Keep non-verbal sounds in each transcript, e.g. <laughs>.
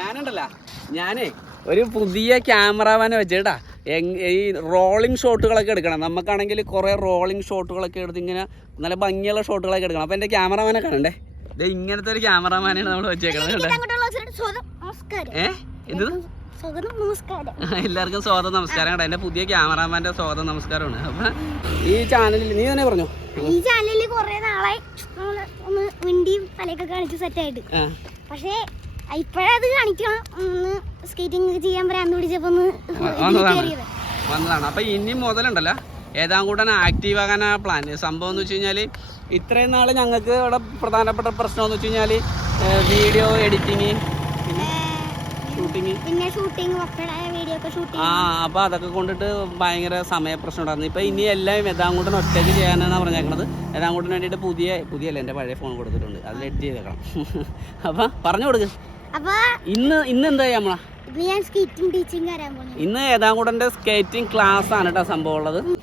ഞാനുണ്ടല്ല. ഞാനേ ഒരു പുതിയ ക്യാമറമാനെ വെച്ചേട്ടാ. ഈ റോളിംഗ് ഷോട്ടുകളൊക്കെ എടുക്കണം. നമുക്കാണെങ്കിൽ കുറേ റോളിംഗ് ഷോട്ടുകളൊക്കെ എടുത്ത് ഇങ്ങനെ നല്ല ഭംഗിയുള്ള ഷോട്ടുകളൊക്കെ എടുക്കണം. അപ്പോൾ എന്റെ ക്യാമറമാനെ കാണണ്ടേ? ഇത് ഇങ്ങനത്തെ ഒരു ക്യാമറമാനാണ് നമ്മൾ വെച്ചേക്കുന്നത് ഏ? എന്ത്? എല്ലാവർക്കും സ്വാഗതം നമസ്കാരം കേട്ടോ എന്റെ പുതിയ ക്യാമറാമാന്റെ സ്വാഗതം നമസ്കാരമാണ്. അപ്പം ഈ ചാനലിൽ നീ തന്നെ പറഞ്ഞു? ഈ ചാനലിൽ കുറെ നാളായി ഒന്ന് വിണ്ടിയും തലയൊക്കെ കാണിച്ച് സെറ്റായിട്ട് പക്ഷേ ഇപ്പോഴത് കാണിക്കണം. ഒന്ന് സ്കേറ്റിംഗ് ചെയ്യാൻ ഭ്രാന്ത് പിടിച്ചപ്പോ വന്നതാണ്. അപ്പൊ ഇനി മുതലുണ്ടല്ലോ. ഏതാം കൂടെ ആക്റ്റീവ് ആകാൻ പ്ലാൻ സംഭവം എന്ന് വെച്ച് കഴിഞ്ഞാൽ ഇത്രയും നാൾ ഞങ്ങൾക്ക് ഇവിടെ പ്രധാനപ്പെട്ട പ്രശ്നം എന്ന് വെച്ച് കഴിഞ്ഞാൽ വീഡിയോ എഡിറ്റിങ് ഷൂട്ടിങ് പിന്നെ ഷൂട്ടിങ് മക്കളുടെ വീഡിയോ ഒക്കെ ഷൂട്ട് ആ അപ്പോൾ അതൊക്കെ കൊണ്ടിട്ട് ഭയങ്കര സമയ പ്രശ്നം ഉണ്ടായിരുന്നു. ഇപ്പൊ ഇനി എല്ലാം യഥാങ്കൂട്ടൻ ഒറ്റയ്ക്ക് ചെയ്യാനാണ് പറഞ്ഞേക്കണത്. യഥാങ്കൂട്ടന് വേണ്ടിയിട്ട് പുതിയ പുതിയല്ല എന്റെ പഴയ ഫോൺ കൊടുത്തിട്ടുണ്ട്. അതിൽ എഡിറ്റ് ചെയ്തേക്കണം. <laughs> അപ്പം പറഞ്ഞു കൊടുക്ക്. ഇന്ന് ഇന്ന് എന്താ നമ്മളാ? ഇന്ന് ഏതാങ്കൂടന്റെ സ്കേറ്റിംഗ് ക്ലാസ് ആണ് കേട്ടോ സംഭവം ഉള്ളത്. അന്ന്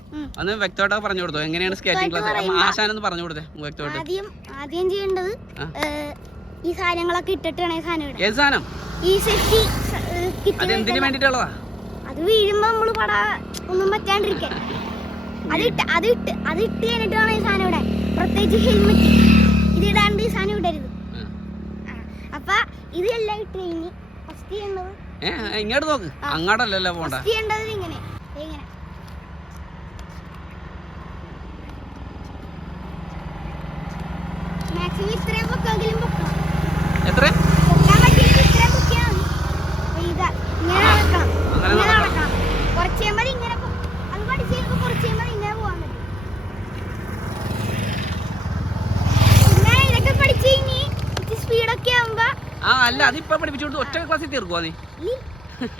ഒന്ന് വ്യക്തമായിട്ട് പറഞ്ഞു കൊടുത്തോ? എങ്ങനെയാണ് സ്കേറ്റിംഗ് ക്ലാസ് ആശാനൊന്ന് പറഞ്ഞു കൊടുത്തേ വ്യക്തമായിട്ട്. ആദ്യം ആദ്യം ചെയ്യേണ്ടത് ഈ സാധനങ്ങളൊക്കെ ഇട്ടിട്ടാണ് ഈ സാധനം ഏത് സാധനം? ഈ സെറ്റ് അത് എന്തിനു വേണ്ടിയിട്ടുള്ളതാ? അത് വീഴുമ്പോ നമ്മൾ പട ഒന്നും പറ്റാണ്ടിരിക്കാൻ. <laughs> അതിട്ട് അതിട്ട് അതിട്ട് കഴിഞ്ഞിട്ടാണ് ഈ സാധനം ഇവിടെ പ്രത്യേകിച്ച് ഹെൽമെറ്റ് ഇത് ഇടാണ്ട് ഈ സാധനം ഇടരുത്. ഇതെല്ലാം ഇട്ട് ഫസ്റ്റ് ചെയ്യേണ്ടത്? ഏ ഇങ്ങോട്ട് നോക്ക്. അങ്ങോട്ടല്ലല്ലോ പോണ്ട. ഫസ്റ്റ് ചെയ്യേണ്ടത് ഇങ്ങനെ. ദേ ഇങ്ങനെ. മാക്സിമം ഇത്രയും പൊക്കെങ്കിലും പൊക്കണം എത്ര പൊക്കാൻ പറ്റിയെങ്കിൽ ഇത്രയും പൊക്കിയാൽ മതി അപ്പൊ ഇതാ ഇങ്ങനെ നടക്കണം അങ്ങനെ ഇങ്ങനെ നടക്കണം. നടക്കണം കുറച്ച് കഴിയുമ്പോൾ ഇങ്ങനെ പോ- അത് പഠിച്ച് കഴിയുമ്പോൾ കുറച്ച് കഴിയുമ്പോൾ ഇങ്ങനെ പോകാൻ പറ്റും പിന്നെ ഇതൊക്കെ പഠിച്ച് കഴിഞ്ഞ് ഇച്ചിരി സ്പീഡൊക്കെ ആകുമ്പോ ആ അല്ല അതിപ്പോ കൊടുത്തു ഒറ്റ ക്ലാസ്സിൽ തീർക്കുവാ നീ?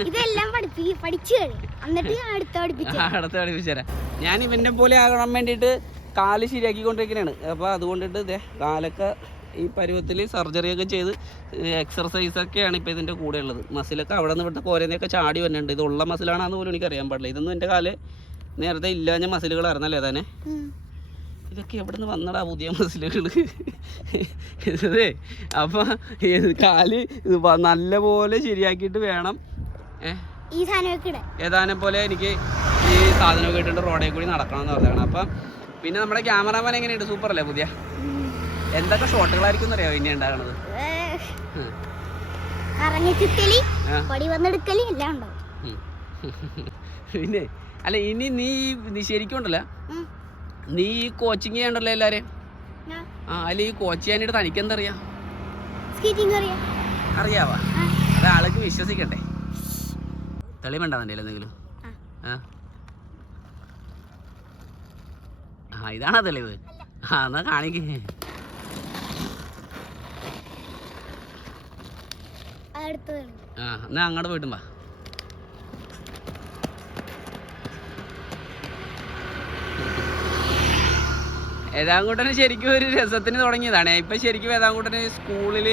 ഇതെല്ലാം പഠിച്ചു എന്നിട്ട് അടുത്ത പഠിപ്പിച്ചു അടുത്ത ഞാൻ ഇവന്റെ പോലെ ആകണം വേണ്ടിയിട്ട് കാൽ ശരിയാക്കിക്കൊണ്ടിരിക്കുന്നതാണ് അപ്പോൾ അതുകൊണ്ടിട്ട് ഇതേ കാലൊക്കെ ഈ പരുവത്തിൽ സർജറി ഒക്കെ ചെയ്ത് എക്സർസൈസ് ഒക്കെയാണ് ഇപ്പോൾ ഇതിന്റെ കൂടെ ഉള്ളത്. മസിലൊക്കെ അവിടെ നിന്ന് വിട്ട് കോരനെയൊക്കെ ചാടി വരുന്നുണ്ട്. ഇത് ഉള്ള മസിലാണെന്ന് പോലും എനിക്ക് അറിയാൻ പാടില്ല. ഇതൊന്നും എന്റെ കാൽ നേരത്തെ ഇല്ലാഞ്ഞ മസിലുകളായിരുന്നല്ലേ തന്നെ ഇതൊക്കെ എവിടെ നിന്ന് വന്നടാ പുതിയ മസിലുകൾ ഇതേ അപ്പം കാൽ നല്ലപോലെ ശരിയാക്കിയിട്ട് വേണം. ഏതാനും പോലെ എനിക്ക് ഈ സാധനമൊക്കെ ഇട്ടിട്ട് റോഡിൽ കൂടി നടക്കണം എന്ന് പറഞ്ഞാണ് അപ്പം പിന്നെ നമ്മുടെ ക്യാമറാമാൻ എങ്ങനെയുണ്ട്? സൂപ്പർ അല്ലേ പുതിയ എന്തൊക്കെ ഷോട്ടുകളായിരിക്കും അറിയാമോ ഇനി ഉണ്ടാകണത്? <laughs> പിന്നെ അല്ല ഇനി നീ ശരിക്കും ഉണ്ടല്ലോ. നീ ഈ കോച്ചിങ് ചെയ്യണ്ടല്ലോ എല്ലാവരെയും ആ അല്ല ഈ കോച്ച് ചെയ്യാനായിട്ട് തനിക്ക് എന്താ അറിയാം സ്കേറ്റിംഗ് അറിയാം. അറിയാവാ. അത് ആൾക്ക് വിശ്വസിക്കട്ടെ തെളിവുണ്ടാകുന്നുണ്ടല്ലോ എന്തെങ്കിലും? ആ. ഇതാണോ തെളിവ്? ആ എന്നാ കാണിക്കേ. ആ എന്നാ അങ്ങോട്ട് പോയിട്ടും വാ. വേദാങ്കൂട്ടന് ശരിക്കും ഒരു രസത്തിന് തുടങ്ങിയതാണ്. ഇപ്പൊ ശരിക്കും വേദാങ്കൂട്ടന് സ്കൂളിൽ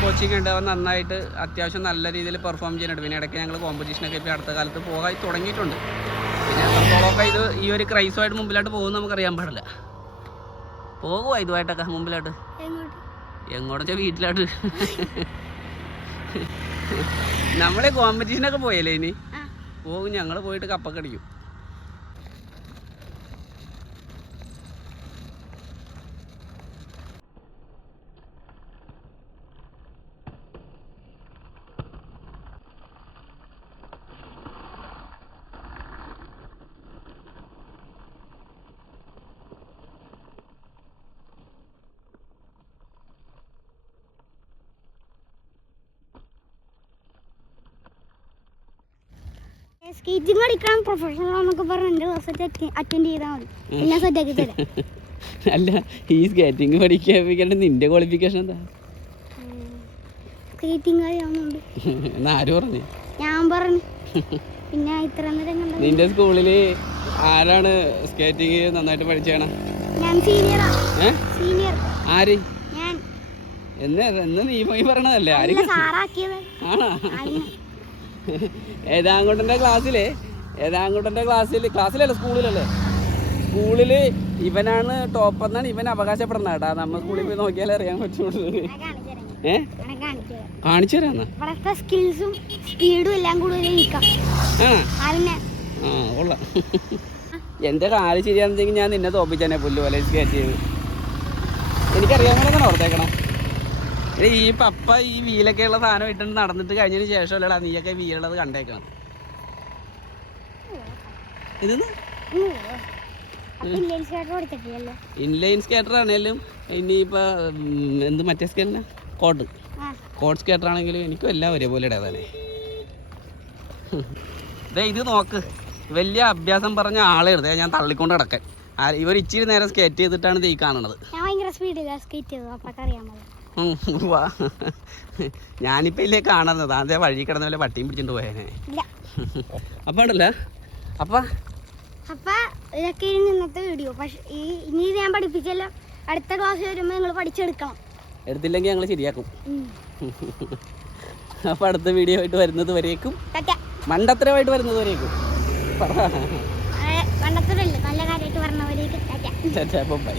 കോച്ചിങ് ഉണ്ട്. അവൻ നന്നായിട്ട് അത്യാവശ്യം നല്ല രീതിയിൽ പെർഫോം ചെയ്യുന്നുണ്ട്. പിന്നെ ഇടയ്ക്ക് ഞങ്ങൾ കോമ്പറ്റീഷനൊക്കെ ഇപ്പോൾ അടുത്ത കാലത്ത് പോകാൻ തുടങ്ങിയിട്ടുണ്ട്. പിന്നെ എത്രത്തോളമൊക്കെ ഇത് ഈ ഒരു ക്രൈസുമായിട്ട് മുമ്പിലോട്ട് പോകുമെന്ന് നമുക്കറിയാൻ പാടില്ല. പോകുമോ ഇതുമായിട്ടൊക്കെ മുമ്പിലോട്ട് എങ്ങോട്ട്? വീട്ടിലോട്ട് നമ്മളെ കോമ്പറ്റീഷനൊക്കെ പോയല്ലേ ഇനി? പോകും ഞങ്ങൾ പോയിട്ട് കപ്പൊക്കെ അടിക്കും സ്കേറ്റിംഗ് കളിക്കണം പ്രൊഫഷണൽ എന്നൊക്കെ പറഞ്ഞ് രണ്ട് ക്ലാസ് അറ്റൻഡ് ചെയ്താൽ മതി. എല്ലാം സെറ്റ് ആക്കി തരാം. അല്ല ഈ സ്കേറ്റിംഗ് പഠിക്കാൻ നിന്റെ ക്വാളിഫിക്കേഷൻ എന്താ? സ്കേറ്റിംഗ് അറിയാവുന്നുണ്ട് എന്നാ ആര് പറഞ്ഞു? ഞാൻ പറഞ്ഞു. പിന്നെ ഇത്ര നേരം കണ്ട നിന്റെ സ്കൂളിൽ ആരാണ് സ്കേറ്റിംഗ് നന്നായിട്ട് പഠിച്ചേണ ഞാൻ സീനിയറാ സീനിയർ ആര്? ഞാൻ. എന്നാ എന്നാ നീ പോയി പറയണതല്ലേ? ആര് ആണോ? ഏതാങ്കുട്ടന്റെ ക്ലാസ്സിൽ ഏതാങ്കുട്ടന്റെ ക്ലാസ്സിൽ ക്ലാസ്സിലല്ല സ്കൂളിലല്ലേ? സ്കൂളിൽ ഇവനാണ് ടോപ്പ് എന്നാണ് ഇവൻ അവകാശപ്പെടുന്നത് കേട്ടാ. നമ്മൾ സ്കൂളിൽ പോയി നോക്കിയാലേ അറിയാൻ പറ്റുള്ളൂ. ഏ? കാണിച്ചു തരാം. സ്കിൽസും സ്പീഡും എല്ലാം ആ കൊള്ളാം. എന്റെ കാൽ ശരിയാണെന്നെങ്കിൽ ഞാൻ നിന്നെ തോപ്പിച്ചെന്നെ പുല്ല് പോലെ സ്കേറ്റ് ചെയ്ത് എനിക്കറിയാമെന്നാണ് ഓർത്തേക്കണം? എടീ, ഈ പപ്പ ഈ വീലൊക്കെ ഉള്ള സാധനം ഇട്ടിട്ട് നടന്നിട്ട് കഴിഞ്ഞതിന് ശേഷമല്ലടാ നീയൊക്കെ വീലുള്ളത് കണ്ടേക്കണം ഇൻലൈൻ സ്കേറ്റർ ആണെങ്കിലും ഇനിയിപ്പോ എന്ത് മറ്റേ സ്കേറ്ററിന്? കോട്ട് കോട്ട് സ്കേറ്റർ ആണെങ്കിലും എനിക്കും എല്ലാം ഒരേപോലെ ഇടേതാനേ ദേ ഇത് നോക്ക്. വലിയ അഭ്യാസം പറഞ്ഞ ആളെ എടുത്തേ ഞാൻ തള്ളിക്കൊണ്ട് കിടക്കാൻ ഇവർ ഇച്ചിരി നേരം സ്കേറ്റ് ചെയ്തിട്ടാണ് ഇത് ഈ കാണുന്നത് ഞാൻ ഭയങ്കര സ്പീഡിലാണ് സ്കേറ്റ് ചെയ്തത് അപ്പൊക്കെ അറിയാമല്ലോ ഉം, വാ ഞാനിപ്പോൾ ഇല്ലേ കാണുന്നത്. അതേ വഴി കിടന്ന പോലെ പട്ടിയും പിടിച്ചിട്ട് പോയേനെ. അപ്പം അപ്പ അപ്പം. അപ്പൊ ഇതൊക്കെ ഇനി ഇന്നത്തെ വീഡിയോ പക്ഷെ ഈ ഇനി ഇത് ഞാൻ പഠിപ്പിച്ചല്ലോ. അടുത്ത ക്ലാസ് വരുമ്പോൾ നിങ്ങൾ പഠിച്ചെടുക്കണം. എടുത്തില്ലെങ്കിൽ ഞങ്ങൾ ശരിയാക്കും. അപ്പൊ അടുത്ത വീഡിയോ ആയിട്ട് വരുന്നത് വരേക്കും. മണ്ടത്തരമായിട്ട് വരുന്നത് വരേക്കും. പറ നല്ല കാര്യമായിട്ട് ചേച്ചാ ബൈ.